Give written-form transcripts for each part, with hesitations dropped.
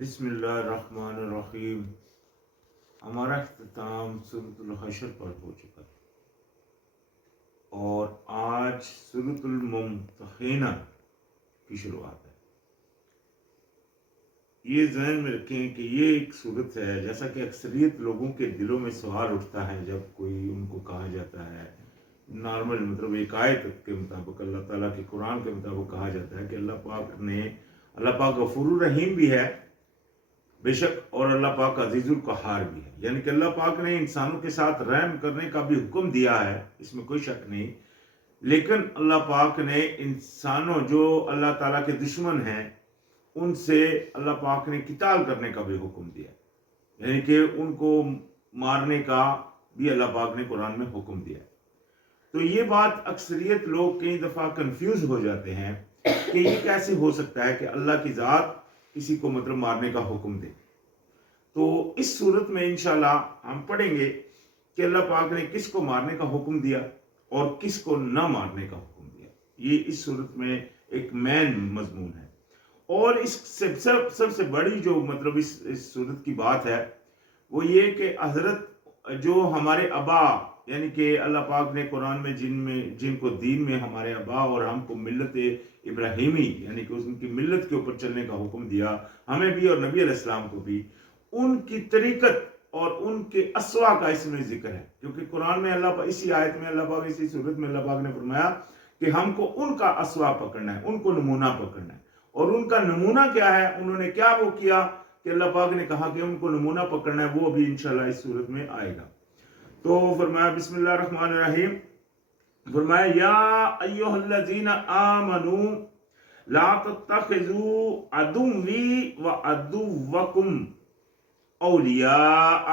بسم اللہ الرحمن الرحیم۔ ہمارا اختتام سورۃ الحشر پر ہو چکا ہے اور آج سورۃ الممتحنہ کی شروعات ہے۔ یہ ذہن میں رکھیں کہ یہ ایک صورت ہے، جیسا کہ اکثریت لوگوں کے دلوں میں سوال اٹھتا ہے جب کوئی ان کو کہا جاتا ہے نارمل، مطلب ایک آیت کے مطابق اللہ تعالیٰ کے قرآن کے مطابق کہا جاتا ہے کہ اللہ پاک غفور الرحیم بھی ہے بے شک، اور اللہ پاک عزیز القہار بھی ہے، یعنی کہ اللہ پاک نے انسانوں کے ساتھ رحم کرنے کا بھی حکم دیا ہے، اس میں کوئی شک نہیں، لیکن اللہ پاک نے انسانوں جو اللہ تعالیٰ کے دشمن ہیں ان سے اللہ پاک نے قتال کرنے کا بھی حکم دیا، یعنی کہ ان کو مارنے کا بھی اللہ پاک نے قرآن میں حکم دیا۔ تو یہ بات اکثریت لوگ کئی دفعہ کنفیوز ہو جاتے ہیں کہ یہ کیسے ہو سکتا ہے کہ اللہ کی ذات کسی کو مطلب مارنے کا حکم دے۔ تو اس صورت میں انشاءاللہ ہم پڑھیں گے کہ اللہ پاک نے کس کو مارنے کا حکم دیا اور کس کو نہ مارنے کا حکم دیا۔ یہ اس صورت میں ایک مین مضمون ہے، اور اس سے سب سے بڑی جو مطلب اس صورت کی بات ہے وہ یہ کہ حضرت جو ہمارے آبا، یعنی کہ اللہ پاک نے قرآن میں جن کو دین میں ہمارے آبا اور ہم کو ملت ابراہیمی، یعنی کہ ان کی ملت کے اوپر چلنے کا حکم دیا، ہمیں بھی اور نبی علیہ السلام کو بھی، ان کی طریقت اور ان کے اسوا کا اس میں ذکر ہے، کیونکہ قرآن میں اسی آیت میں اللہ پاک، اسی صورت میں اللہ پاک نے فرمایا کہ ہم کو ان کا اسوا پکڑنا ہے، ان کو نمونہ پکڑنا ہے، اور ان کا نمونہ کیا ہے، انہوں نے کیا وہ کیا کہ اللہ پاک نے کہا کہ ان کو نمونہ پکڑنا ہے، وہ بھی انشاءاللہ اس صورت میں آئے گا۔ تو فرمایا بسم اللہ الرحمن الرحیم، فرمایا یا ایھا الذین آمنوا لا تتخذوا عدوی وعدوکم اولیاء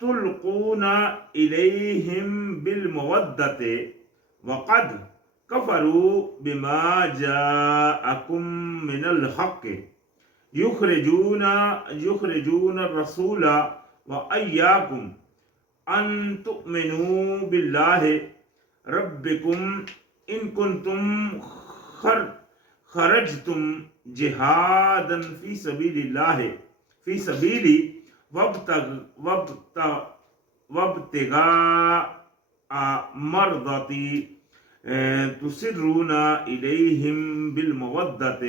تلقون الیہم بالمودۃ وقد کفروا بما جاءکم من الحق یخرجون الرسول وَأَيَّاكُمْ أَن تُؤْمِنُوا بِاللَّهِ رَبِّكُمْ إِن كُنتُمْ خَرَجْتُمْ جِهَادًا فِي سَبِيلِي وَابْتِغَاءَ مَرْضَاتِي تُسِرُّونَ إِلَيْهِمْ بِالْمَوَدَّةِ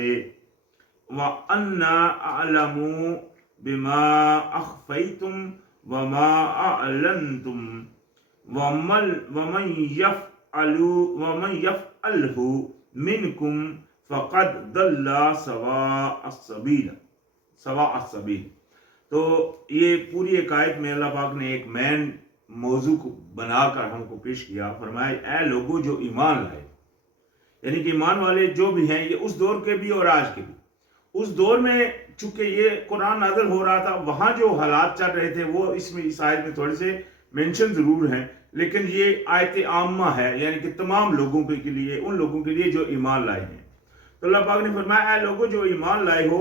وَأَنَّا أَعْلَمُ بما اخفیتم وما اعلنتم ومن يفعله منکم فقد ضل سواء السبیل۔ تو یہ پوری ایک آیت میں اللہ پاک نے ایک مین موضوع کو بنا کر ہم کو پیش کیا، فرمایا اے لوگوں جو ایمان لائے، یعنی کہ ایمان والے جو بھی ہیں، یہ اس دور کے بھی اور آج کے بھی، اس دور میں چونکہ یہ قرآن نازل ہو رہا تھا، وہاں جو حالات چل رہے تھے وہ اس آیت میں تھوڑے سے مینشن ضرور ہیں، لیکن یہ آیت عامہ ہے، یعنی کہ تمام لوگوں کے لیے، ان لوگوں کے لیے جو ایمان لائے ہیں۔ تو اللہ پاک نے فرمایا اے لوگوں جو ایمان لائے ہو،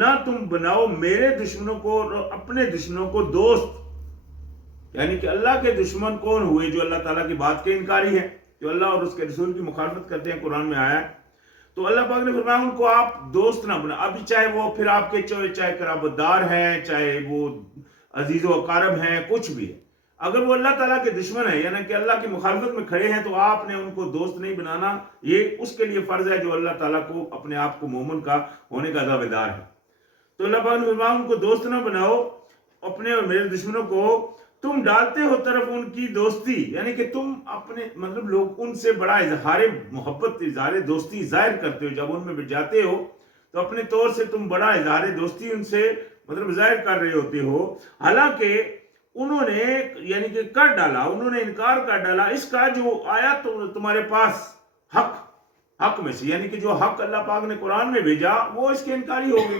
نہ تم بناؤ میرے دشمنوں کو اور اپنے دشمنوں کو دوست، یعنی کہ اللہ کے دشمن کون ہوئے؟ جو اللہ تعالیٰ کی بات کے انکاری ہیں، جو اللہ اور اس کے رسول کی مخالفت کرتے ہیں، قرآن میں آیا ہے۔ تو اللہ پاک نے فرمایا ان کو آپ دوست نہ بنا، ابھی چاہے وہ پھر آپ کے چاہے قرابت دار ہیں، چاہے وہ عزیز و اقارب ہیں، کچھ بھی ہے، اگر وہ اللہ تعالیٰ کے دشمن ہیں، یعنی کہ اللہ کی مخالفت میں کھڑے ہیں، تو آپ نے ان کو دوست نہیں بنانا، یہ اس کے لیے فرض ہے جو اللہ تعالیٰ کو اپنے آپ کو مومن کا ہونے کا دعوے دار ہے۔ تو اللہ پاک نے فرمایا ان کو دوست نہ بناؤ، اپنے اور میرے دشمنوں کو تم ڈالتے ہو طرف ان کی دوستی، یعنی کہ تم اپنے مطلب لوگ ان سے بڑا اظہار محبت، اظہار دوستی ظاہر کرتے ہو، جب ان میں جاتے ہو تو اپنے طور سے تم بڑا اظہار دوستی ان سے مطلب ظاہر کر رہے ہوتے ہو، حالانکہ انہوں نے یعنی کہ کر ڈالا، انہوں نے انکار کر ڈالا اس کا جو آیا تو تمہارے پاس حق میں سے، یعنی کہ جو حق اللہ پاک نے قرآن میں بھیجا وہ اس کے انکاری ہو گئے۔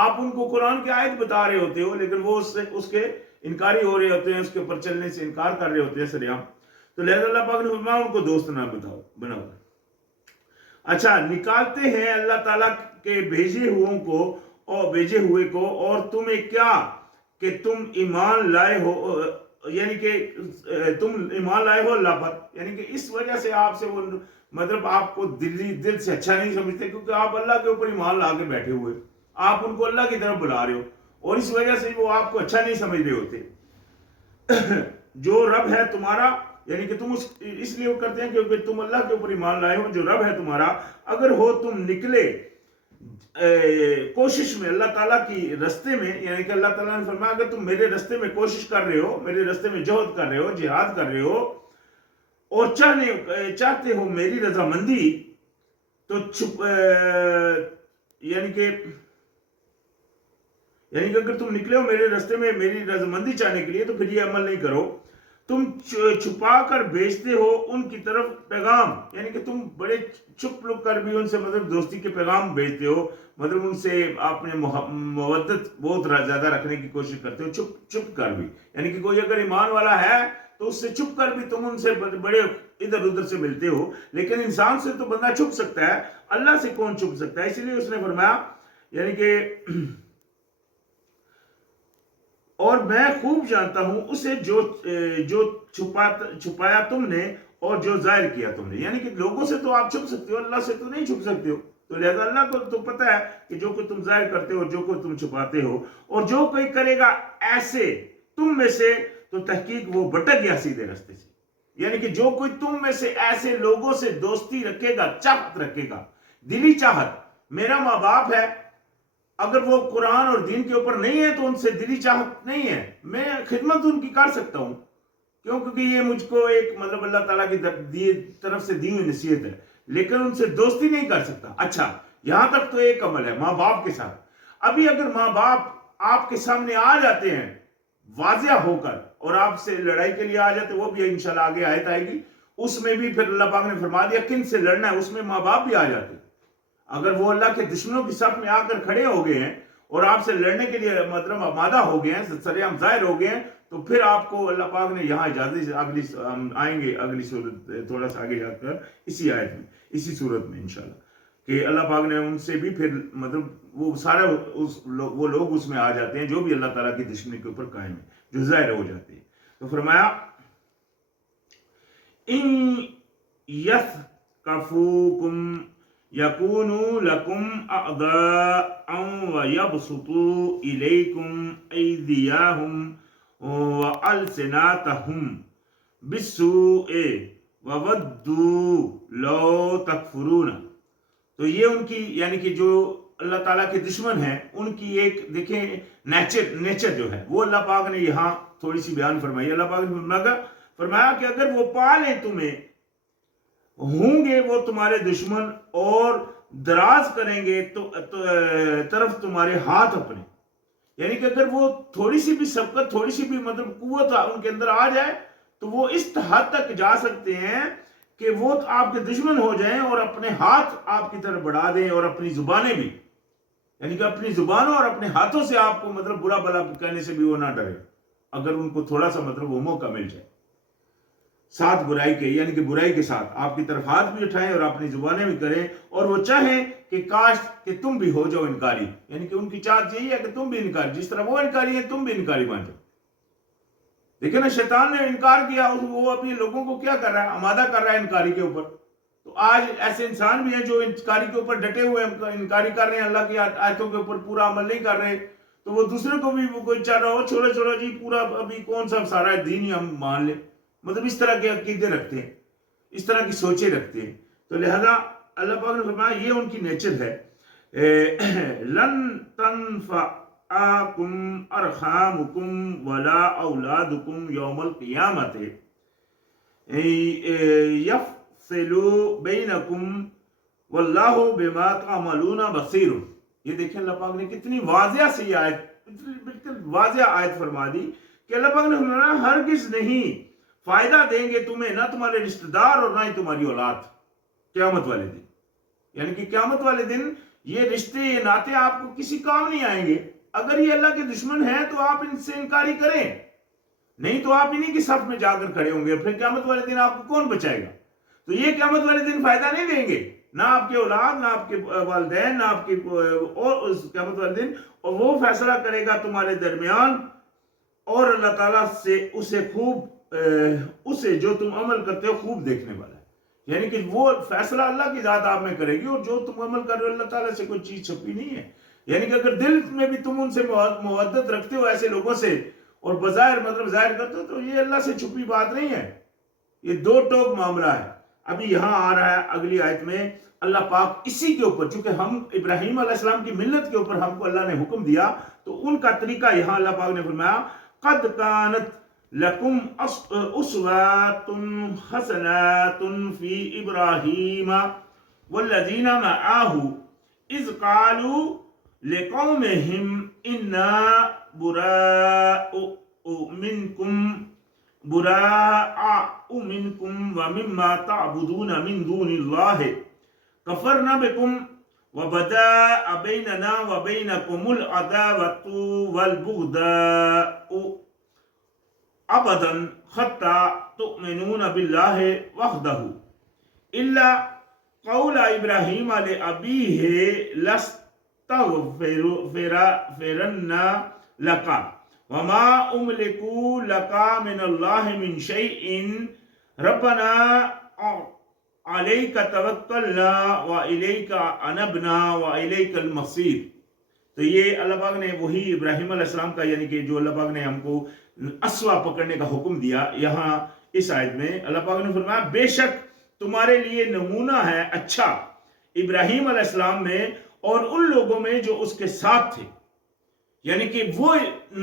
آپ ان کو قرآن کی آیت بتا رہے ہوتے ہو، لیکن وہ اس کے انکاری ہو رہے ہوتے ہیں، اس کے اوپر چلنے سے انکار کر رہے ہوتے ہیں سریعام۔ تو لہذا اللہ پاک نے فرمایا ان کو دوست نہ بناؤ۔ اچھا، نکالتے ہیں اللہ تعالیٰ کے بھیجے ہوئے کو، اور تمہیں کیا کہ تم ایمان لائے ہو، یعنی کہ تم ایمان لائے ہو اللہ پر، یعنی کہ اس وجہ سے آپ سے وہ مطلب آپ کو دل سے اچھا نہیں سمجھتے، کیونکہ آپ اللہ کے اوپر ایمان لا کے بیٹھے ہوئے، آپ ان کو اللہ کی طرف بلا رہے ہو، اور اس وجہ سے وہ آپ کو اچھا نہیں سمجھ رہے ہوتے۔ جو رب ہے تمہارا، یعنی کہ تم اس لیے کرتے ہیں کیونکہ تم اللہ کے اوپر ایمان لائے ہو، جو رب ہے تمہارا، اگر ہو تم نکلے کوشش میں اللہ تعالیٰ کی رستے میں، یعنی کہ اللہ تعالیٰ نے فرمایا اگر تم میرے رستے میں کوشش کر رہے ہو، میرے رستے میں جہد کر رہے ہو، جہاد کر رہے ہو، اور چاہتے ہو میری رضامندی، تو یعنی کہ اگر تم نکلے ہو میرے راستے میں میری رضامندی چاہنے کے لیے، تو پھر یہ عمل نہیں کرو، تم چھپا کر بھیجتے ہو ان کی طرف پیغام، یعنی کہ تم بڑے چھپ لک کر بھی ان سے مطلب دوستی کے پیغام بھیجتے ہو، مطلب ان سے اپنے مودت بہت زیادہ رکھنے کی کوشش کرتے ہو، چھپ کر بھی، یعنی کہ کوئی اگر ایمان والا ہے تو اس سے چھپ کر بھی تم ان سے بڑے ادھر ادھر سے ملتے ہو، لیکن انسان سے تو بندہ چھپ سکتا ہے، اللہ سے کون چھپ سکتا ہے؟ اسی لیے اس نے فرمایا، یعنی کہ اور میں خوب جانتا ہوں اسے جو چھپایا تم نے اور جو ظاہر کیا تم نے، یعنی کہ لوگوں سے تو آپ چھپ سکتے ہو، اللہ سے تو نہیں چھپ سکتے ہو، تو لہذا اللہ کو تو پتہ ہے کہ جو کوئی تم ظاہر کرتے ہو، جو کوئی تم چھپاتے ہو، اور جو کوئی کرے گا ایسے تم میں سے، تو تحقیق وہ بھٹک گیا سیدھے راستے سے، یعنی کہ جو کوئی تم میں سے ایسے لوگوں سے دوستی رکھے گا، چاہت رکھے گا، دلی چاہت، میرا ماں باپ ہے، اگر وہ قرآن اور دین کے اوپر نہیں ہے تو ان سے دلی چاہت نہیں ہے، میں خدمت ان کی کر سکتا ہوں، کیوں؟ کیونکہ یہ مجھ کو ایک مطلب اللہ تعالیٰ کی طرف سے دی ہوئی نصیحت ہے، لیکن ان سے دوستی نہیں کر سکتا۔ اچھا، یہاں تک تو ایک عمل ہے ماں باپ کے ساتھ۔ ابھی اگر ماں باپ آپ کے سامنے آ جاتے ہیں واضح ہو کر اور آپ سے لڑائی کے لیے آ جاتے، وہ بھی انشاءاللہ آگے آیت آئے گی، اس میں بھی پھر اللہ پاک نے فرما دیا کن سے لڑنا ہے، اس میں ماں باپ بھی آ جاتے۔ اگر وہ اللہ کے دشمنوں کی صف میں آ کر کھڑے ہو گئے ہیں اور آپ سے لڑنے کے لیے مطلب آمادہ ہو گئے ہیں، سرعام ظاہر ہو گئے ہیں، تو پھر آپ کو اللہ پاک نے یہاں اجازت آئیں گے اگلی صورت تھوڑا سا آگے جا کر اسی آیت میں، اسی صورت میں انشاءاللہ، کہ اللہ پاک نے ان سے بھی پھر مطلب وہ سارے وہ لوگ اس میں آ جاتے ہیں جو بھی اللہ تعالیٰ کی دشمنی کے اوپر قائم ہیں، جو ظاہر ہو جاتے ہیں۔ تو فرمایا ان یثقفوکم یکونوا لکم اعداء ویبسطوا الیکم ایدیہم وَأَلْسِنَاتَهُمْ بِالسُّوءِ وَوَدُّوا لَوْ تَكْفُرُونَ۔ تو یہ ان کی، یعنی کہ جو اللہ تعالیٰ کے دشمن ہیں، ان کی ایک دیکھیں نیچر جو ہے وہ اللہ پاک نے یہاں تھوڑی سی بیان فرمائی۔ اللہ پاک نے فرمایا کہ اگر وہ پالیں تمہیں، ہوں گے وہ تمہارے دشمن اور دراز کریں گے تو طرف تمہارے ہاتھ اپنے، یعنی کہ اگر وہ تھوڑی سی بھی سبقت، تھوڑی سی بھی مطلب قوت ان کے اندر آ جائے تو وہ اس حد تک جا سکتے ہیں کہ وہ آپ کے دشمن ہو جائیں اور اپنے ہاتھ آپ کی طرف بڑھا دیں، اور اپنی زبانیں بھی، یعنی کہ اپنی زبانوں اور اپنے ہاتھوں سے آپ کو مطلب برا بلا کہنے سے بھی وہ نہ ڈرے، اگر ان کو تھوڑا سا مطلب وہ موقع مل جائے ساتھ برائی کے، یعنی کہ برائی کے ساتھ آپ کی طرف ہاتھ بھی اٹھائیں اور اپنی زبانیں بھی کریں، اور وہ چاہیں کہ کاش کہ تم بھی ہو جاؤ انکاری، یعنی کہ ان کی چاہت یہی ہے کہ تم بھی انکاری، جس طرح وہ انکاری ہیں تم بھی انکاری بن جاؤ۔ لیکن نا شیطان نے انکار کیا، وہ اپنے لوگوں کو کیا کر رہا ہے؟ آمادہ کر رہا ہے انکاری کے اوپر۔ تو آج ایسے انسان بھی ہیں جو انکاری کے اوپر ڈٹے ہوئے ہیں، انکاری کر رہے ہیں، اللہ کی آیتوں کے اوپر پورا عمل نہیں کر رہے، تو وہ دوسرے کو بھی کوئی چاہ رہا ہو چھوڑو جی پورا ابھی کون سا سارا دین ہی ہم مان لیں، مطلب اس طرح کے عقیدے رکھتے ہیں، اس طرح کی سوچیں رکھتے ہیں۔ تو لہذا اللہ پاک نے فرمایا یہ ان کی نیچر ہے۔ لن تنفعکم ارحامکم ولا اولادکم یوم القیامت یفصل بینکم واللہ بما تعملون بصیر۔ یہ دیکھیں اللہ پاک نے کتنی واضح سی آیت، بالکل واضح آیت فرما دی کہ اللہ پاک نے فرمایا ہرگز نہیں فائدہ دیں گے تمہیں، نہ تمہارے رشتہ دار اور نہ ہی تمہاری اولاد قیامت والے دن، یعنی کہ قیامت والے دن یہ رشتے یہ ناطے آپ کو کسی کام نہیں آئیں گے۔ اگر یہ اللہ کے دشمن ہیں تو آپ ان سے انکاری کریں، نہیں تو آپ انہی کی صف میں جا کر کھڑے ہوں گے، پھر قیامت والے دن آپ کو کون بچائے گا؟ تو یہ قیامت والے دن فائدہ نہیں دیں گے، نہ آپ کے اولاد، نہ آپ کے والدین، نہ آپ کے اور اس قیامت والے دن، اور وہ فیصلہ کرے گا تمہارے درمیان، اور اللہ تعالیٰ سے اسے جو تم عمل کرتے ہو خوب دیکھنے والا ہے، یعنی کہ وہ فیصلہ اللہ کی ذات آپ میں کرے گی، اور جو تم عمل کر رہے ہو اللہ تعالیٰ سے کوئی چیز چھپی نہیں ہے۔ یعنی کہ اگر دل میں بھی تم ان سے مودت رکھتے ہو ایسے لوگوں سے اور بظاہر مطلب ظاہر کرتے ہو، تو یہ اللہ سے چھپی بات نہیں ہے، یہ دو ٹوک معاملہ ہے۔ ابھی یہاں آ رہا ہے اگلی آیت میں اللہ پاک اسی کے اوپر، چونکہ ہم ابراہیم علیہ السلام کی ملت کے اوپر ہم کو اللہ نے حکم دیا، تو ان کا طریقہ یہاں اللہ پاک نے فرمایا قد کانت لکم اسوات حسنات فی ابراہیم والذین معاہ اذ قالوا لقومہم انا براء منکم ومما تعبدون من دون اللہ کفرنا بکم وبدأ بیننا وبینکم العداوۃ والبغضاء ابدا حتی تؤمنون باللہ وحدہ الا قول ابراہیم لأبیہ لستغفرن لک وما املک لک من اللہ من شیء ربنا علیک توکلنا والیک انبنا والیک المصیر۔ تو یہ اللہ پاک نے وہی ابراہیم علیہ السلام کا، یعنی کہ جو اللہ پاک نے ہم کو اسوا پکڑنے کا حکم دیا، یہاں اس آیت میں اللہ پاک نے فرمایا بے شک تمہارے لیے نمونہ ہے اچھا ابراہیم علیہ السلام میں اور ان لوگوں میں جو اس کے ساتھ تھے، یعنی کہ وہ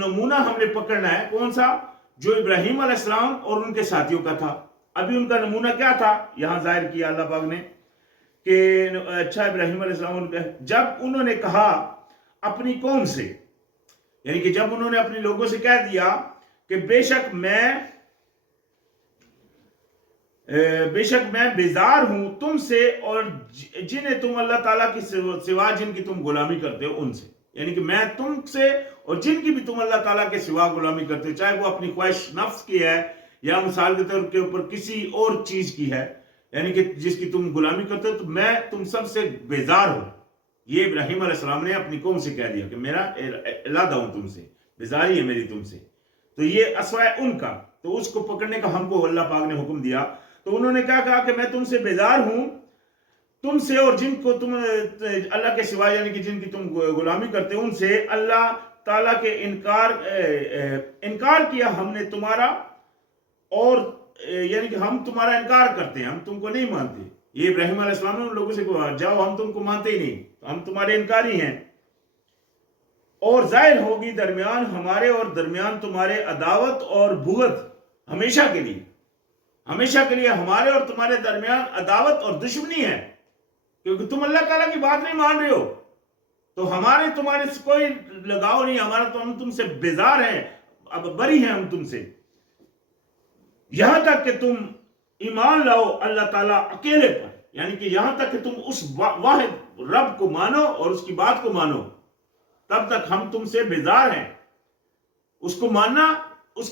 نمونہ ہم نے پکڑنا ہے کون سا؟ جو ابراہیم علیہ السلام اور ان کے ساتھیوں کا تھا۔ ابھی ان کا نمونہ کیا تھا یہاں ظاہر کیا اللہ پاک نے کہ اچھا ابراہیم علیہ السلام جب انہوں نے کہا اپنی قوم سے، یعنی کہ جب انہوں نے اپنے لوگوں سے کہہ دیا کہ بے شک میں بیزار ہوں تم سے اور جنہیں تم اللہ تعالیٰ کی سوا جن کی تم غلامی کرتے ہو ان سے، یعنی کہ میں تم سے اور جن کی بھی تم اللہ تعالیٰ کے سوا غلامی کرتے ہو، چاہے وہ اپنی خواہش نفس کی ہے یا مثال کے طور کے اوپر کسی اور چیز کی ہے، یعنی کہ جس کی تم غلامی کرتے ہو، تو میں تم سب سے بیزار ہوں۔ یہ ابراہیم علیہ السلام نے اپنی قوم سے کہہ دیا کہ میرا علادہ ہوں تم سے، بیزاری ہے میری تم سے۔ تو یہ اسوا ہے ان کا، تو اس کو پکڑنے کا ہم کو اللہ پاک نے حکم دیا۔ تو انہوں نے کیا کہا کہ میں تم سے بیزار ہوں تم سے اور جن کو تم اللہ کے سوا یعنی کہ جن کی تم غلامی کرتے ہو ان سے، اللہ تعالیٰ کے انکار کیا ہم نے تمہارا، اور یعنی کہ ہم تمہارا انکار کرتے ہیں، ہم تم کو نہیں مانتے۔ یہ ابراہیم علیہ السلام نے ان لوگوں سے کہا جاؤ ہم تم کو مانتے ہی نہیں، ہم تمہارے انکاری ہیں، اور ظاہر ہوگی درمیان ہمارے اور درمیان تمہارے عداوت اور بغض ہمیشہ کے لیے، ہمیشہ کے لیے ہمارے اور تمہارے درمیان عداوت اور دشمنی ہے، کیونکہ تم اللہ تعالیٰ کی بات نہیں مان رہے ہو، تو ہمارے تمہارے سے کوئی لگاؤ نہیں، ہمارا تو ہم تم سے بیزار ہیں، اب بری ہیں ہم تم سے، یہاں تک کہ تم ایمان لاؤ اللہ تعالیٰ اکیلے پر، یعنی کہ یہاں تک کہ تم اس واحد رب کو مانو اور اس کی بات کو مانو، تب تک ہم تم سے بیزار ہیں۔ اس کو ماننا اور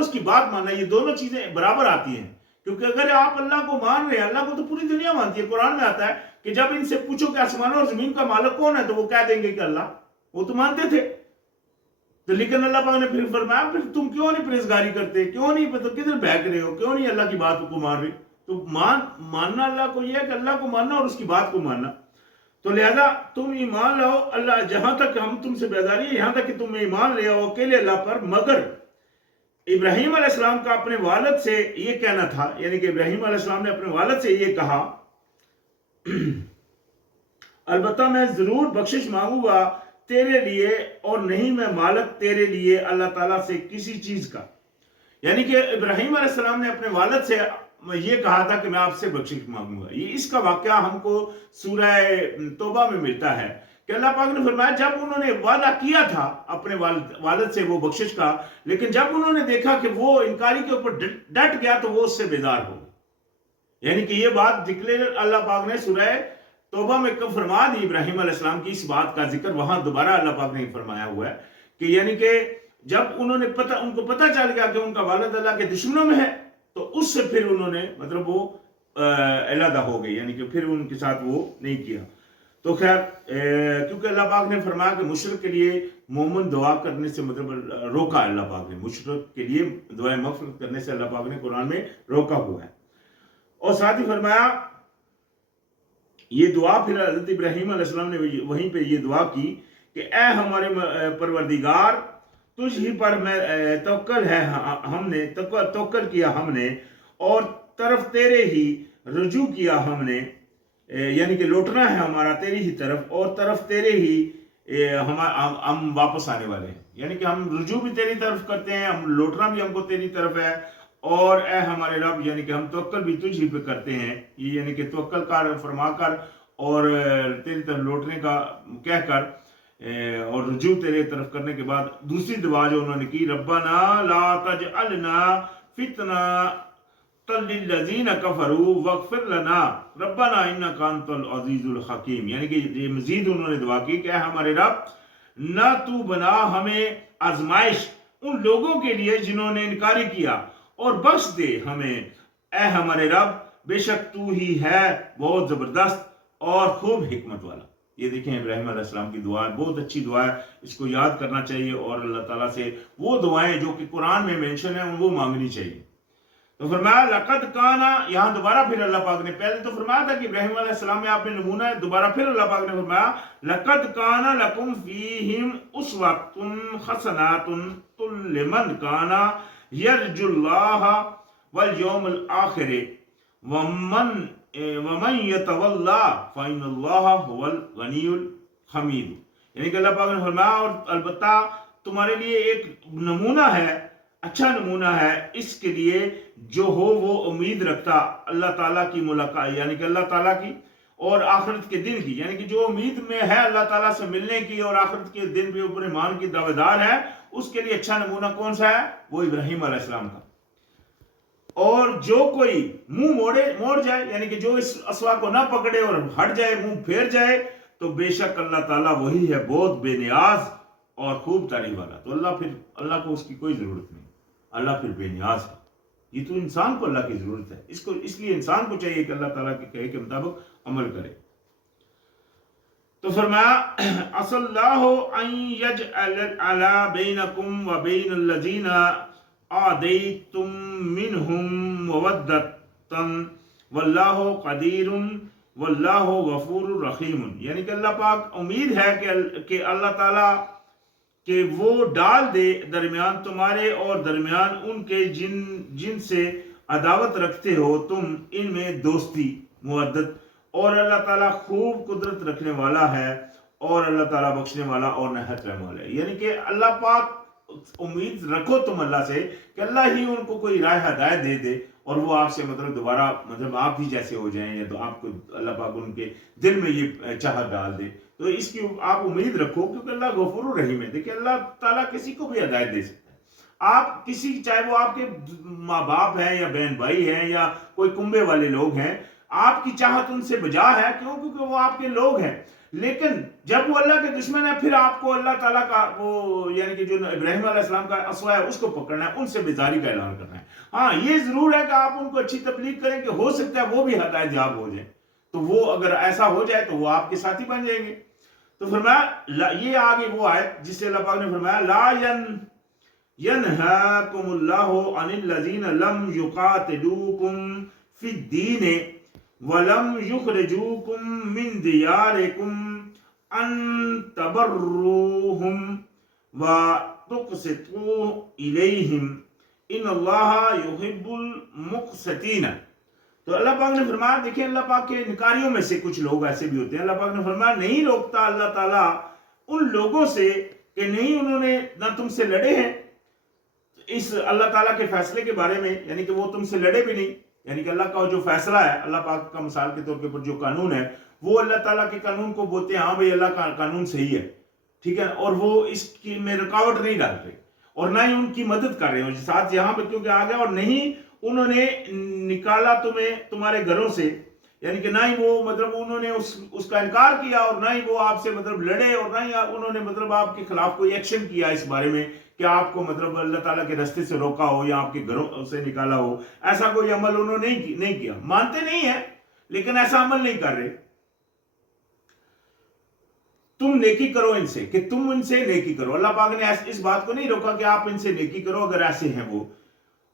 اس کی بات ماننا، یہ دونوں چیزیں برابر آتی ہیں، کیونکہ اگر آپ اللہ کو مان رہے ہیں، اللہ کو تو پوری دنیا مانتی ہے۔ قرآن میں آتا ہے کہ جب ان سے پوچھو کہ آسمانوں اور زمین کا مالک کون ہے، تو وہ کہہ دیں گے کہ اللہ، وہ تو مانتے تھے۔ تو لیکن اللہ پاک نے پھر فرمایا پھر تم کیوں نہیں پرہیزگاری کرتے، کیوں نہیں مطلب کدھر بہک رہے ہو، کیوں نہیں اللہ کی بات کو مان رہے؟ تو ماننا اللہ کو یہ ہے کہ اللہ کو ماننا اور اس کی بات کو ماننا۔ تو لہذا تم ایمان لاؤ اللہ، جہاں تک ہم تم سے بیزاری ہے یہاں تک کہ تم ایمان لے آؤ اکیلے اللہ پر۔ مگر ابراہیم علیہ السلام کا اپنے والد سے یہ کہنا تھا، یعنی کہ ابراہیم علیہ السلام نے اپنے والد سے یہ کہا البتہ میں ضرور بخشش مانگوں گا تیرے لیے، اور نہیں میں مالک تیرے لیے اللہ تعالیٰ سے کسی چیز کا۔ یعنی کہ ابراہیم علیہ السلام نے اپنے والد سے یہ کہا تھا کہ میں آپ سے بخشش مانگوں گا۔ یہ اس کا واقعہ ہم کو سورہ توبہ میں ملتا ہے کہ اللہ پاک نے فرمایا جب انہوں نے وعدہ کیا تھا اپنے والد سے وہ بخشش کا، لیکن جب انہوں نے دیکھا کہ وہ انکاری کے اوپر ڈٹ گیا تو وہ اس سے بیزار ہو گئے۔ یعنی کہ یہ بات ڈکلیئر اللہ پاک نے سورہ توبہ میں کب فرما دی، ابراہیم علیہ السلام کی اس بات کا ذکر وہاں دوبارہ اللہ پاک نے فرمایا ہوا ہے کہ یعنی کہ جب ان کو پتہ چل گیا کہ ان کا والد اللہ کے دشمنوں میں ہے، تو اس سے پھر انہوں نے مطلب وہ علیحدہ ہو گئی، یعنی کہ پھر ان کے ساتھ وہ نہیں کیا۔ تو خیر کیونکہ اللہ پاک نے فرمایا کہ مشرک کے لیے مومن دعا کرنے سے مطلب روکا، اللہ پاک نے مشرک کے لیے دعائیں مغفرت کرنے سے اللہ پاک نے قرآن میں روکا ہوا ہے۔ اور ساتھ ہی فرمایا یہ دعا پھر حضرت ابراہیم علیہ السلام نے وہیں پہ یہ دعا کی کہ اے ہمارے پروردگار تجھ ہی پر میں توکل ہے، ہم نے توکل کیا ہم نے، اور طرف تیرے ہی رجوع کیا ہم نے، یعنی کہ لوٹنا ہے ہمارا تیری ہی طرف، اور طرف تیرے ہی ہم واپس آنے والے ہیں، یعنی کہ ہم رجوع بھی تیری طرف کرتے ہیں، ہم لوٹنا بھی ہم کو تیری طرف ہے، اور اے ہمارے رب یعنی کہ ہم توکل بھی تجھ ہی پہ کرتے ہیں، یہ یعنی کہ توکل کر فرما کر اور تیری طرف لوٹنے کا کہہ کر اور رجوع تیرے طرف کرنے کے بعد دوسری دعا جو انہوں نے کی، ربنا لا تجعلنا فتنة للذین کفروا واغفر لنا ربنا انک انت العزیز الحکیم، یعنی کہ یہ مزید انہوں نے دعا کی کہ ہمارے رب نہ تو بنا ہمیں آزمائش ان لوگوں کے لیے جنہوں نے انکاری کیا، اور بخش دے ہمیں اے ہمارے رب، بے شک تو ہی ہے بہت زبردست اور خوب حکمت والا۔ یہ دیکھیں ابراہیم علیہ السلام کی دعا ہے، بہت اچھی دعا ہے، اس کو یاد کرنا چاہیے اور اللہ تعالیٰ سے وہ دعائیں جو کہ قرآن میں مینشن ہیں وہ مانگنی چاہیے۔ تو فرمایا لقد کانا، یہاں دوبارہ پھر اللہ پاک نے، پہلے تو فرمایا تھا کہ ابراہیم علیہ السلام میں آپ نے نمونہ ہے، دوبارہ پھر اللہ پاک نے فرمایا لقد کانا لکم فیہم اسوۃ حسنۃ لمن کانا یرجو اللہ والیوم الآخر ومن یتولی فإن اللہ هو الغنی الحمید، یعنی کہ اللہ پاک نے فرمایا اور البتہ تمہارے لیے ایک نمونہ ہے، اچھا نمونہ ہے اس کے لیے جو ہو وہ امید رکھتا اللہ تعالیٰ کی ملاقات، یعنی کہ اللہ تعالیٰ کی اور آخرت کے دن کی، یعنی کہ جو امید میں ہے اللہ تعالیٰ سے ملنے کی اور آخرت کے دن بھی اوپر ایمان کی دعوے دار ہے، اس کے لیے اچھا نمونہ کون سا ہے؟ وہ ابراہیم علیہ السلام کا۔ اور جو کوئی منہ موڑ جائے، یعنی کہ جو اس اسوا کو نہ پکڑے اور ہٹ جائے، منہ پھیر جائے، تو بے شک اللہ تعالیٰ وہی ہے بہت بے نیاز اور خوب تعریف والا۔ تو اللہ کو اس کی کوئی ضرورت نہیں، اللہ پھر بے نیاز ہے۔ یہ تو انسان کو اللہ کی ضرورت ہے، اس لیے انسان کو چاہیے کہ اللہ تعالیٰ کے کہے کے مطابق عمل کرے۔ تو فرمایا عسى الله ان يجعل بينكم وبين الذين عاديتم منهم مودة واللہ قدیر واللہ غفور رحیم، یعنی کہ اللہ پاک امید ہے کہ اللہ تعالیٰ کہ وہ ڈال دے درمیان تمہارے اور درمیان ان کے جن سے عداوت رکھتے ہو تم، ان میں دوستی مودت، اور اللہ تعالیٰ خوب قدرت رکھنے والا ہے اور اللہ تعالیٰ بخشنے والا اور نہایت رحم والا ہے۔ یعنی کہ اللہ پاک امید رکھو تم اللہ سے کہ اللہ ہی ان کو کوئی راہ ہدایت دے دے اور وہ آپ سے دوبارہ آپ ہی جیسے ہو جائیں، یا تو آپ کو اللہ پاک ان کے دل میں یہ چاہت ڈال دے، تو اس کی آپ امید رکھو، کیونکہ اللہ غفور الرحیم ہے۔ دیکھیں اللہ تعالیٰ کسی کو بھی ہدایت دے سکتا ہے، آپ کسی، چاہے وہ آپ کے ماں باپ ہیں یا بہن بھائی ہیں یا کوئی کنبے والے لوگ ہیں، آپ کی چاہت ان سے بجا ہے، کیوں؟ کیونکہ وہ آپ کے لوگ ہیں۔ لیکن جب وہ اللہ کے دشمن ہے، پھر آپ کو اللہ تعالیٰ کا وہ یعنی کہ جو ابراہیم علیہ السلام کا اسوا ہے اس کو پکڑنا ہے، ان سے بیزاری کا اعلان کرنا ہے۔ ہاں یہ ضرور ہے کہ آپ ان کو اچھی تبلیغ کریں کہ ہو سکتا ہے وہ بھی ہدایت یاب ہو جائیں، تو وہ اگر ایسا ہو جائے تو وہ آپ کے ساتھی بن جائیں گے۔ تو فرمایا یہ آگے وہ آیت جس سے اللہ پاک نے فرمایا لا ینہاکم اللہ عن الذین لم یقاتلوکم فی الدین وَلَمْ يُخْرِجُوكُم مِّن دِيَارِكُمْ أَن تَبَرُّوهُمْ وَتُقْسِطُوا إِلَيْهِمْ إِنَّ اللَّهَ يُحِبُّ الْمُقْسِطِينَ۔ تو اللہ پاک نے فرمایا، دیکھیں اللہ پاک کے انکاریوں میں سے کچھ لوگ ایسے بھی ہوتے ہیں، اللہ پاک نے فرمایا نہیں روکتا اللہ تعالیٰ ان لوگوں سے کہ نہیں انہوں نے نہ تم سے لڑے ہیں اس اللہ تعالیٰ کے فیصلے کے بارے میں، یعنی کہ وہ تم سے لڑے بھی نہیں، یعنی کہ اللہ کا جو فیصلہ ہے، اللہ پاک کا مثال کے طور کے پر جو قانون ہے، وہ اللہ تعالیٰ کے قانون کو بولتے ہیں ہاں بھئی اللہ کا قانون صحیح ہے، ٹھیک ہے، اور وہ اس کی میں رکاوٹ نہیں ڈال رہے اور نہ ہی ان کی مدد کر رہے ہیں، ساتھ یہاں پہ کیونکہ آ گیا، اور نہیں انہوں نے نکالا تمہیں تمہارے گھروں سے، یعنی کہ نہ ہی وہ انہوں نے اس کا انکار کیا اور نہ ہی وہ آپ سے لڑے اور نہ ہی انہوں نے آپ کے خلاف کوئی ایکشن کیا اس بارے میں کہ آپ کو اللہ تعالیٰ کے راستے سے روکا ہو یا آپ کے گھروں سے نکالا ہو، ایسا کوئی عمل انہوں نے نہیں کیا، مانتے نہیں ہیں لیکن ایسا عمل نہیں کر رہے۔ تم نیکی کرو ان سے، کہ تم ان سے نیکی کرو، اللہ پاک نے اس بات کو نہیں روکا کہ آپ ان سے نیکی کرو اگر ایسے ہیں وہ،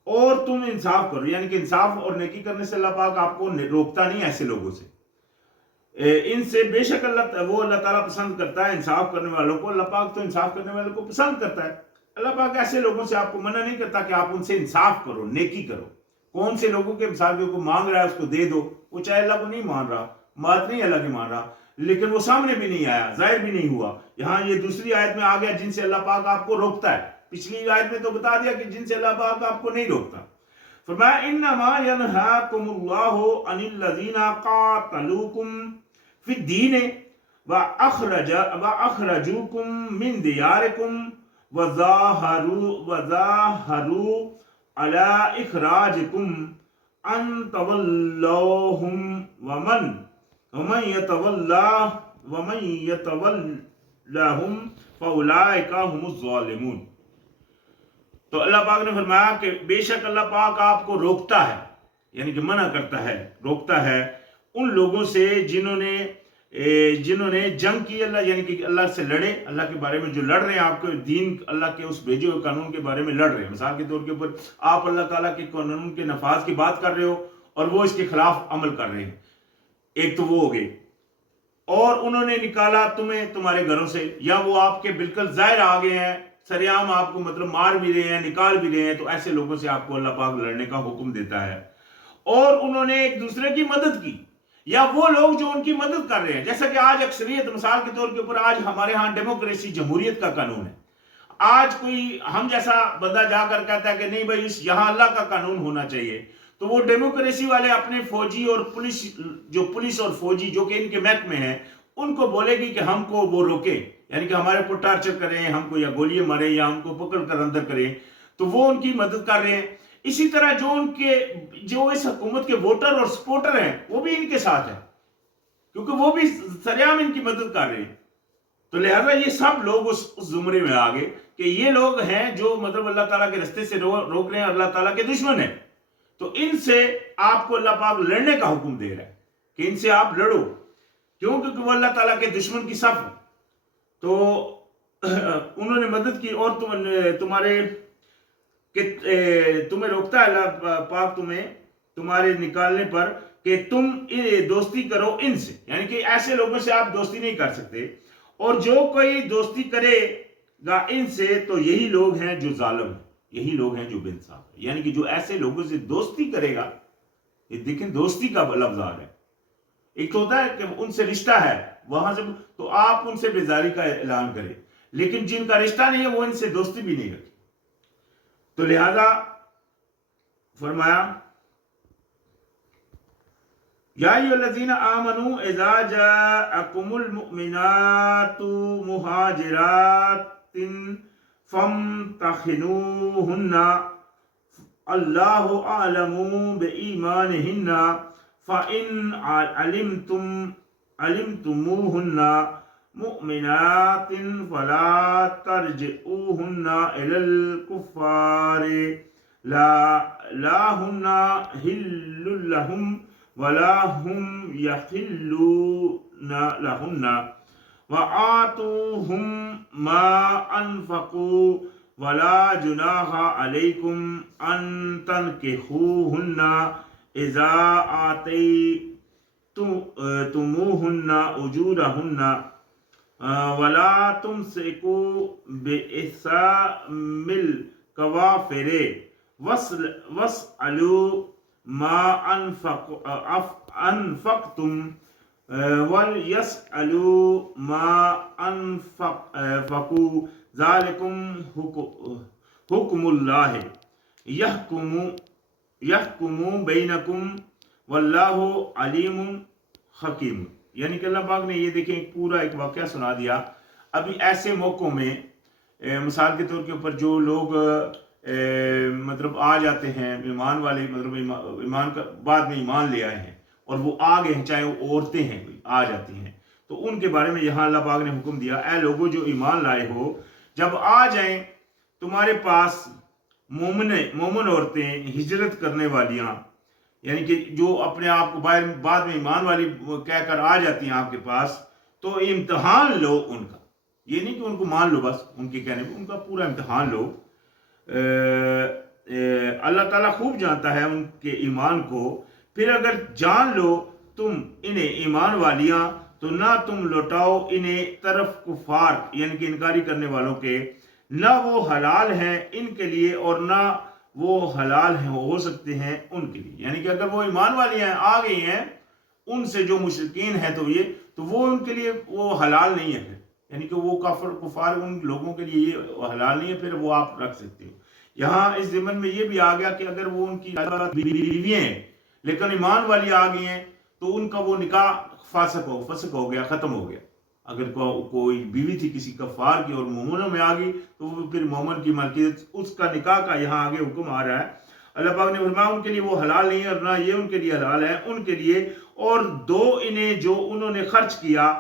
اور تم انصاف کرو، یعنی کہ انصاف اور نیکی کرنے سے اللہ پاک آپ کو روکتا نہیں ایسے لوگوں سے۔ ان سے بے شک اللہ تعالیٰ پسند کرتا ہے انصاف کرنے والوں کو. اللہ پاک تو انصاف کرنے والوں کو پسند کرتا ہے. اللہ پاک ایسے لوگوں سے آپ کو منع نہیں کرتا کہ آپ ان سے انصاف کرو، نیکی کرو. کون سے لوگوں کے مثال کے کو مانگ رہا ہے اس کو دے دو، وہ چاہے اللہ کو نہیں مان رہا، بات نہیں اللہ کی مان رہا، لیکن وہ سامنے بھی نہیں آیا، ظاہر بھی نہیں ہوا. یہاں یہ دوسری آیت میں آ گیا جن سے اللہ پاک آپ کو روکتا ہے. پچھلی آیت میں تو بتا دیا کہ جن سے اللہ پاک آپ کو نہیں روکتا. فرمایا انما ینہاکم اللہ عن الذین قاتلوکم فی الدین وَأَخْرَجُوكُم مِّن دِيَارِكُمْ وَظَاهَرُوا عَلَىٰ إِخْرَاجِكُمْ أَن تَوَلَّوْهُمْ وَمَن يَتَوَلَّهُمْ فَأُولَٰئِكَ هُمُ الظَّالِمُونَ. تو اللہ پاک نے فرمایا کہ بے شک اللہ پاک آپ کو روکتا ہے، یعنی کہ منع کرتا ہے، روکتا ہے ان لوگوں سے جنہوں نے جنگ کی اللہ، یعنی کہ اللہ سے لڑے، اللہ کے بارے میں جو لڑ رہے ہیں، آپ کے دین اللہ کے اس بھیجے ہوئے قانون کے بارے میں لڑ رہے ہیں. مثال کے طور کے اوپر آپ اللہ تعالیٰ کے قانون کے نفاذ کی بات کر رہے ہو اور وہ اس کے خلاف عمل کر رہے ہیں. ایک تو وہ ہو گئے، اور انہوں نے نکالا تمہیں تمہارے گھروں سے، یا وہ آپ کے بالکل ظاہر آ گئے ہیں، سریعام آپ کو مطلب مار بھی رہے ہیں، نکال بھی رہے ہیں. تو ایسے لوگوں سے آپ کو اللہ پاک لڑنے کا حکم دیتا ہے. اور انہوں نے ایک دوسرے کی مدد کی، یا وہ لوگ جو ان کی مدد کر رہے ہیں. جیسا کہ آج اکثریت، مثال کے طور کے اوپر آج ہمارے ہاں ڈیموکریسی، جمہوریت کا قانون ہے. آج کوئی ہم جیسا بندہ جا کر کہتا ہے کہ نہیں بھائی یہاں اللہ کا قانون ہونا چاہیے، تو وہ ڈیموکریسی والے اپنے فوجی اور پولیس اور فوجی جو کہ ان کے محکمے ہیں ان کو بولے گی کہ ہم کو وہ روکے، یعنی کہ ہمارے کو ٹارچر کریں، ہم کو یا گولیاں ماریں یا ہم کو پکڑ کر اندر کریں، تو وہ ان کی مدد کر رہے ہیں. اسی طرح جو اس حکومت کے ووٹر اور سپورٹر ہیں وہ بھی ان کے ساتھ ہیں، کیونکہ وہ بھی سریعام ان کی مدد کر رہے ہیں. تو لہذا یہ سب لوگ اس زمرے میں آ گئے کہ یہ لوگ ہیں جو مطلب اللہ تعالیٰ کے رستے سے روک رہے ہیں، اللہ تعالیٰ کے دشمن ہیں. تو ان سے آپ کو اللہ پاک لڑنے کا حکم دے رہا ہے کہ ان سے آپ لڑو، کیوں؟ کیونکہ وہ اللہ تعالیٰ کے دشمن کی صف. تو انہوں نے مدد کی، اور تمہیں روکتا ہے اللہ پاک تمہارے نکالنے پر کہ تم دوستی کرو ان سے، یعنی کہ ایسے لوگوں سے آپ دوستی نہیں کر سکتے. اور جو کوئی دوستی کرے گا ان سے تو یہی لوگ ہیں جو ظالم ہیں، یہی لوگ ہیں جو بے انصاف ہیں. یعنی کہ جو ایسے لوگوں سے دوستی کرے گا، یہ دیکھیں دوستی کا لفظ آ رہا ہے. ایک تو ہوتا ہے کہ ان سے رشتہ ہے وہاں سے، تو آپ ان سے بیزاری کا اعلان کریں، لیکن جن کا رشتہ نہیں ہے وہ ان سے دوستی بھی نہیں کرتے. تو لہذا فرمایا یا ایھا الذین آمنوا اذا جاءکم المؤمنات مہاجرات فامتحنوہن اللہ اعلم بایمانہن فإن علمتموہن مؤمنات فلا ترجعوہن إلى الكفار لا ہن حل لہم ولا ہم یحلون لہن وآتوہم ما انفقوا ولا جناح علیکم ان تنکحوہن اذا آتیتموہن اجورہن ولا تمسکوا بإثام الکوافر واسألوا ما انفقتم وَلْيَسْأَلُوا مَا أَنفَقُوا ذَلِكُمْ حُكْمُ اللَّهِ يَحْكُمُ بَيْنَكُمْ وَاللَّهُ عَلِيمٌ حَكِيمٌ. یعنی کہ اللہ پاک نے یہ دیکھیں پورا ایک واقعہ سنا دیا. ابھی ایسے موقعوں میں مثال کے طور کے اوپر جو لوگ مطلب آ جاتے ہیں ایمان والے، مطلب ایمان کا بعد میں ایمان لے آئے ہیں اور وہ آ گئے ہیں، چاہے وہ عورتیں ہیں کوئی آ جاتی ہیں، تو ان کے بارے میں یہاں اللہ پاک نے حکم دیا اے لوگوں جو ایمان لائے ہو، جب آ جائیں تمہارے پاس مومن عورتیں ہجرت کرنے والیاں، یعنی کہ جو اپنے آپ کو بعد میں ایمان والی کہہ کر آ جاتی ہیں آپ کے پاس، تو امتحان لو ان کا. یہ نہیں کہ ان کو مان لو بس ان کے کہنے پہ، ان کا پورا امتحان لو. اللہ تعالیٰ خوب جانتا ہے ان کے ایمان کو. پھر اگر جان لو تم انہیں ایمان والیاں تو نہ تم لوٹاؤ انہیں طرف کفار یعنی کہ انکاری کرنے والوں کے، نہ وہ حلال ہیں ان کے لیے اور نہ وہ حلال ہیں ہو سکتے ہیں ان کے لیے، یعنی کہ اگر وہ ایمان والی ہیں آ گئی ہیں ان سے جو مشرکین ہیں تو وہ ان کے لیے وہ حلال نہیں ہے، یعنی کہ وہ کفار ان لوگوں کے لیے یہ حلال نہیں ہے، پھر وہ آپ رکھ سکتے ہو۔ یہاں اس ضمن میں یہ بھی آ گیا کہ اگر وہ ان کی بیویاں ہیں لیکن ایمان والی آ گئی ہیں تو ان کا وہ نکاح فسخ ہو گیا، ختم ہو گیا۔ اگر کوئی بیوی تھی کسی کفار کی اور مومنوں میں آ گئی تو وہ پھر مومن کی ملکیت اس کا نکاح کا یہاں آگے حکم آ رہا ہے۔ اللہ پاک نے فرمایا ان کے لیے وہ حلال نہیں ہے اور نہ یہ ان کے لیے حلال ہے ان کے لیے، اور دو انہیں جو انہوں نے خرچ کیا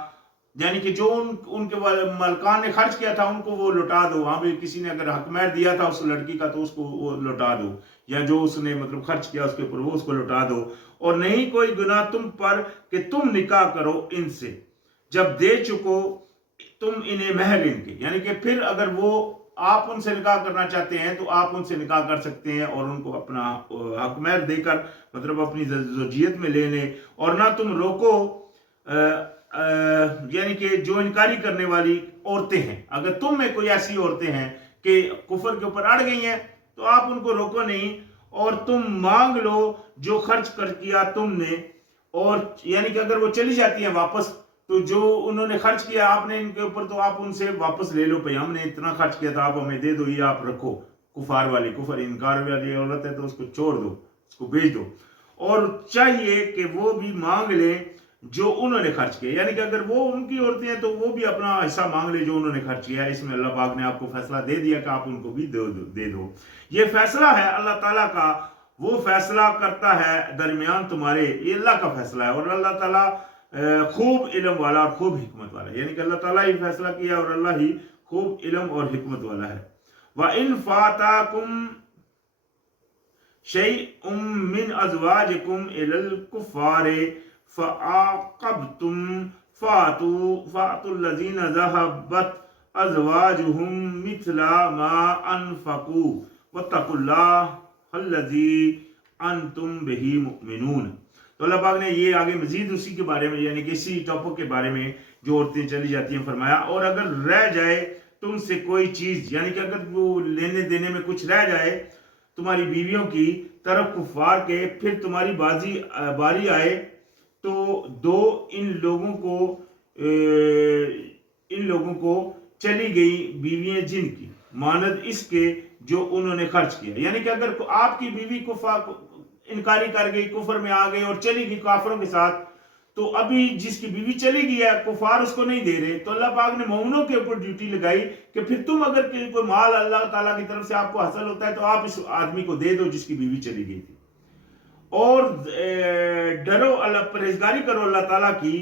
یعنی کہ جو ان کے ملکان نے خرچ کیا تھا ان کو وہ لوٹا دو، وہاں بھی کسی نے اگر حق مہر دیا تھا اس لڑکی کا تو اس کو وہ لوٹا دو، یا جو اس نے مطلب خرچ کیا اس کے اوپر وہ اس کو لوٹا دو، اور نہیں کوئی گناہ تم پر کہ تم نکاح کرو ان سے جب دے چکو تم انہیں مہر ان کے، یعنی کہ پھر اگر وہ آپ ان سے نکاح کرنا چاہتے ہیں تو آپ ان سے نکاح کر سکتے ہیں اور ان کو اپنا حق مہر دے کر مطلب اپنی زوجیت میں لے لیں، اور نہ تم روکو یعنی کہ جو انکاری کرنے والی عورتیں ہیں، اگر تم میں کوئی ایسی عورتیں ہیں کہ کفر کے اوپر اڑ گئی ہیں تو آپ ان کو روکو نہیں، اور تم مانگ لو جو خرچ کر کیا تم نے، اور یعنی کہ اگر وہ چلی جاتی ہیں واپس تو جو انہوں نے خرچ کیا آپ نے ان کے اوپر تو آپ ان سے واپس لے لو، ہم نے اتنا خرچ کیا تھا آپ ہمیں دے دو، یہ آپ رکھو۔ کفار والی کفر انکار والی عورت ہے تو اس کو چھوڑ دو، اس کو بیچ دو، اور چاہیے کہ وہ بھی مانگ لیں جو انہوں نے خرچ کیا، یعنی کہ اگر وہ ان کی عورتیں ہیں تو وہ بھی اپنا حصہ مانگ لے جو انہوں نے خرچ کیا ہے۔ اس میں اللہ پاک نے آپ کو فیصلہ دے دیا کہ آپ ان کو بھی دے دو۔ یہ فیصلہ ہے اللہ تعالیٰ کا، وہ فیصلہ کرتا ہے درمیان تمہارے، یہ اللہ کا فیصلہ ہے، اور اللہ تعالیٰ خوب علم والا اور خوب حکمت والا ہے، یعنی کہ اللہ تعالیٰ ہی فیصلہ کیا اور اللہ ہی خوب علم اور حکمت والا ہے۔ وَإِن فَاتَاكُمْ شَيْءٌ مِّنْ أَزْوَاجِكُمْ إِلَى الْكُفَّارِ فَعَاقَبْتُمْ فَأْتُوا الَّذِينَ ذَهَبَتْ أَزْوَاجُهُمْ مِثْلَ مَا أَنفَقُوا وَاتَّقُوا اللَّهَ الَّذِي أَنْتُمْ بِهِ مُؤْمِنُونَ۔ تو اللہ پاک نے یہ آگے مزید اسی کے بارے میں یعنی کہ اسی ٹاپک کے بارے میں جو عورتیں چلی جاتی ہیں فرمایا، اور اگر رہ جائے تم سے کوئی چیز یعنی کہ اگر وہ لینے دینے میں کچھ رہ جائے تمہاری بیویوں کی طرف کفار کے، پھر تمہاری باری آئے تو دو ان لوگوں کو چلی گئی بیویاں جن کی مانند اس کے جو انہوں نے خرچ کیا، یعنی کہ اگر آپ کی بیوی انکاری کر گئی، کفر میں آ گئی اور چلی گئی کافروں کے ساتھ، تو ابھی جس کی بیوی چلی گئی ہے کفار اس کو نہیں دے رہے، تو اللہ پاک نے مومنوں کے اوپر ڈیوٹی لگائی کہ پھر تم اگر کوئی مال اللہ تعالیٰ کی طرف سے آپ کو حاصل ہوتا ہے تو آپ اس آدمی کو دے دو جس کی بیوی چلی گئی تھی، اور ڈرو اللہ، پرہیزگاری کرو اللہ تعالیٰ کی،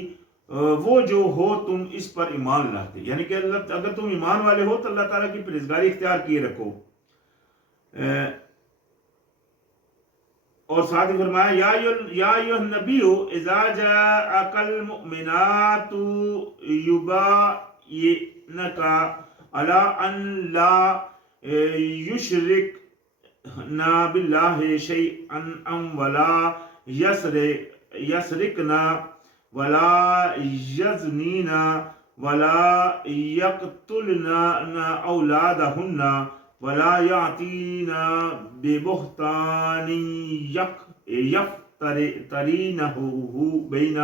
وہ جو ہو تم اس پر ایمان لاتے، یعنی کہ اگر تم ایمان والے ہو تو اللہ تعالیٰ کی پرہیزگاری اختیار کیے رکھو۔ اور ساتھ ہی فرمایا یا ایھا النبی اذا جاءک المؤمنات یباینک علی ان لا یشرکن باللہ شیئا ولا یسرکن ولا یزنین ولا یقتلن اولادہن ولا یاتین ببہتان یفترینہ بین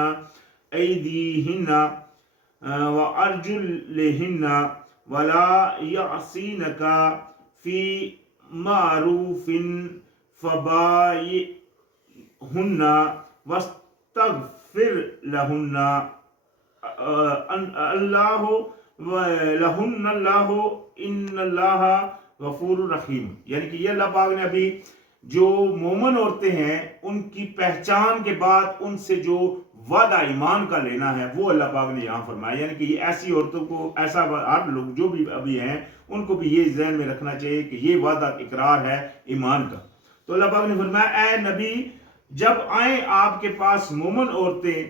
ایدیہن وارجلہن ولا یعصینک فی معروف فبایعہن واستغفر لہن اللہ ان اللہ غفور الرحیم، یعنی کہ یہ اللہ پاک نے ابھی جو مومن عورتیں ہیں ان کی پہچان کے بعد ان سے جو وعدہ ایمان کا لینا ہے وہ اللہ پاک نے یہاں فرمایا، یعنی کہ یہ ایسی عورتوں کو ایسا آپ لوگ جو بھی ابھی ہیں ان کو بھی یہ ذہن میں رکھنا چاہیے کہ یہ وعدہ اقرار ہے ایمان کا۔ تو اللہ پاک نے فرمایا اے نبی جب آئیں آپ کے پاس مومن عورتیں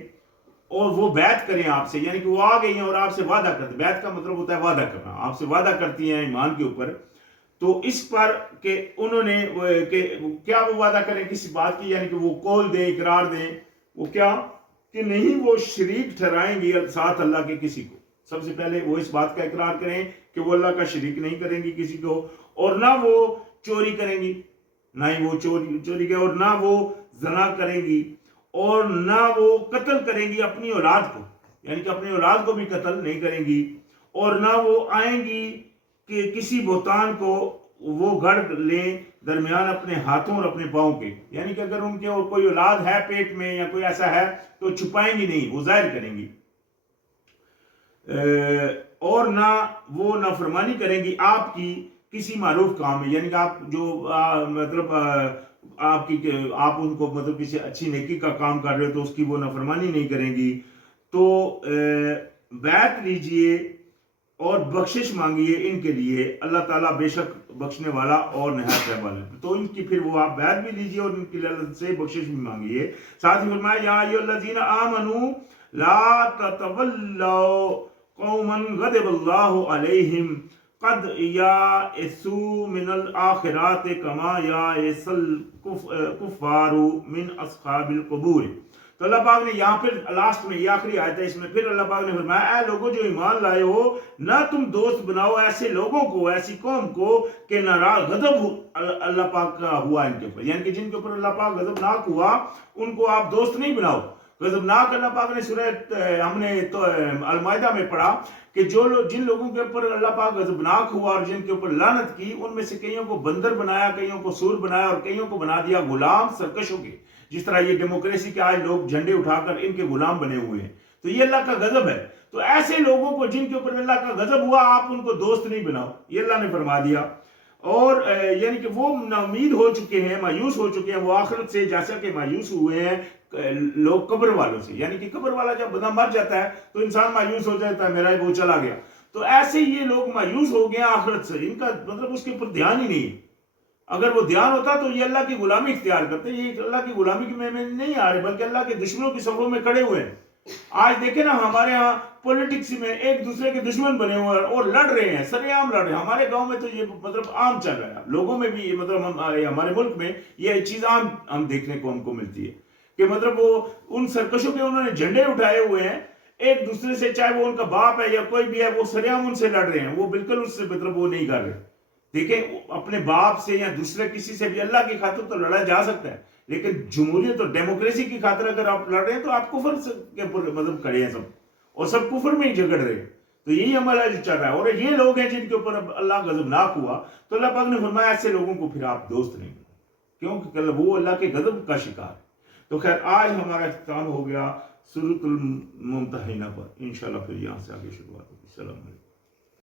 اور وہ بیعت کریں آپ سے، یعنی کہ وہ آ گئی ہیں اور آپ سے وعدہ کرتے، بیعت کا مطلب ہوتا ہے وعدہ کرنا، آپ سے وعدہ کرتی ہیں ایمان کے اوپر، تو اس پر کہ انہوں نے کہ کیا وہ وعدہ کریں کسی بات کی، یعنی کہ وہ قول دیں، اقرار دیں، وہ کیا کہ نہیں وہ شریک ٹھہرائیں گی ساتھ اللہ کے کسی کو. سب سے پہلے وہ اس بات کا اقرار کریں کہ وہ اللہ کا شریک نہیں کریں گی کسی کو, اور نہ وہ چوری کریں گی, نہ ہی وہ چوری کریں, اور نہ وہ زنا کریں گی, اور نہ وہ قتل کریں گی اپنی اولاد کو, یعنی کہ اپنی اولاد کو بھی قتل نہیں کریں گی, اور نہ وہ آئیں گی کہ کسی بہتان کو وہ گڑ لیں درمیان اپنے ہاتھوں اور اپنے پاؤں کے, یعنی کہ اگر ان کے کوئی اولاد ہے پیٹ میں یا کوئی ایسا ہے تو چھپائیں گی نہیں, وہ ظاہر کریں گی. اور نہ وہ نافرمانی کریں گی آپ کی کسی معروف کام میں, یعنی کہ آپ جو مطلب آپ ان کو مطلب کسی اچھی نیکی کا کام کر رہے ہو تو اس کی وہ نافرمانی نہیں کریں گی. تو بیعت لیجئے اور بخشش مانگیے ان کے لیے, اللہ تعالیٰ بے شک بخشنے والا اور نہایت رحم والا. تو ان کی پھر وہ آپ بیعت بھی لیجئے اور ان کے لیے اللہ سے بخشش بھی مانگیے. ساتھ ہی فرمایا یا ایھا الذین آمنوا لا تتولوا قوما غضب اللہ علیہم قد یائسوا من الآخرۃ کما یائس الکفار من اصحاب القبور. تو اللہ پاک نے یہاں پھر لاسٹ میں, یہ آخری آیت ہے, اس میں پھر اللہ پاک نے فرمایا اے لوگوں جو ایمان لائے ہو, نہ تم دوست بناؤ ایسے لوگوں کو, ایسی قوم کو کہ ناراض غضب اللہ پاک کا ہوا ان کے اوپر, یعنی کہ جن کے اوپر اللہ پاک غضبناک ہوا ان کو آپ دوست نہیں بناؤ. غضبناک اللہ پاک نے سورہ ہم نے تو المائدہ میں پڑھا کہ جن لوگوں کے اوپر اللہ پاک غضبناک ہوا اور جن کے اوپر لعنت کی, ان میں سے کئیوں کو بندر بنایا, کئیوں کو سور بنایا, اور کئیوں کو بنا دیا غلام سرکشوں کے. جس طرح یہ ڈیموکریسی کے آج لوگ جھنڈے اٹھا کر ان کے غلام بنے ہوئے ہیں, تو یہ اللہ کا غضب ہے. تو ایسے لوگوں کو جن کے اوپر اللہ کا غضب ہوا آپ ان کو دوست نہیں بناؤ, یہ اللہ نے فرما دیا. اور یعنی کہ وہ ناامید ہو چکے ہیں, مایوس ہو چکے ہیں وہ آخرت سے, جیسا کہ مایوس ہوئے ہیں لوگ قبر والوں سے. یعنی کہ قبر والا جب بندہ مر جاتا ہے تو انسان مایوس ہو جاتا ہے, میرا وہ چلا گیا. تو ایسے یہ لوگ مایوس ہو گئے آخرت سے, ان کا مطلب اس کے اوپر دھیان ہی نہیں. اگر وہ دھیان ہوتا تو یہ اللہ کی غلامی اختیار کرتے. یہ اللہ کی غلامی میں نہیں آ رہے, بلکہ اللہ کے دشمنوں کی صفوں میں کھڑے ہوئے ہیں. آج دیکھیں نا ہمارے ہاں پولیٹکس میں ایک دوسرے کے دشمن بنے ہوئے ہیں اور لڑ رہے ہیں, سر عام لڑ رہے ہیں. ہمارے گاؤں میں تو یہ مطلب عام چل رہا ہے, لوگوں میں بھی مطلب ہمارے ملک میں یہ چیز عام ہم دیکھنے کو ہم کو ملتی ہے کہ مطلب وہ ان سرکشوں کے انہوں نے جھنڈے اٹھائے ہوئے ہیں ایک دوسرے سے, چاہے وہ ان کا باپ ہے یا کوئی بھی ہے, وہ سریعام ان سے لڑ رہے ہیں. وہ بالکل اس سے مطلب وہ نہیں کر رہے. دیکھیں اپنے باپ سے یا دوسرے کسی سے بھی اللہ کی خاطر تو لڑا جا سکتا ہے, لیکن جمہوریت اور ڈیموکریسی کی خاطر اگر آپ لڑ رہے ہیں تو آپ کفر کے مطلب کھڑے ہیں سب, اور سب کفر میں ہی جھگڑ رہے ہیں. تو یہی ہمارا جو چل رہا ہے. اور یہ لوگ ہیں جن کے اوپر اللہ غضبناک ہوا, تو اللہ پاک نے فرمایا ایسے لوگوں کو پھر آپ دوست نہیں بنائیں, کیونکہ وہ اللہ کے غضب کا شکار ہے. تو خیر آج ہمارا اختتام ہو گیا سورۃ الممتحنہ پر. انشاءاللہ پھر یہاں سے آگے شروعات ہوگی. السلام علیکم.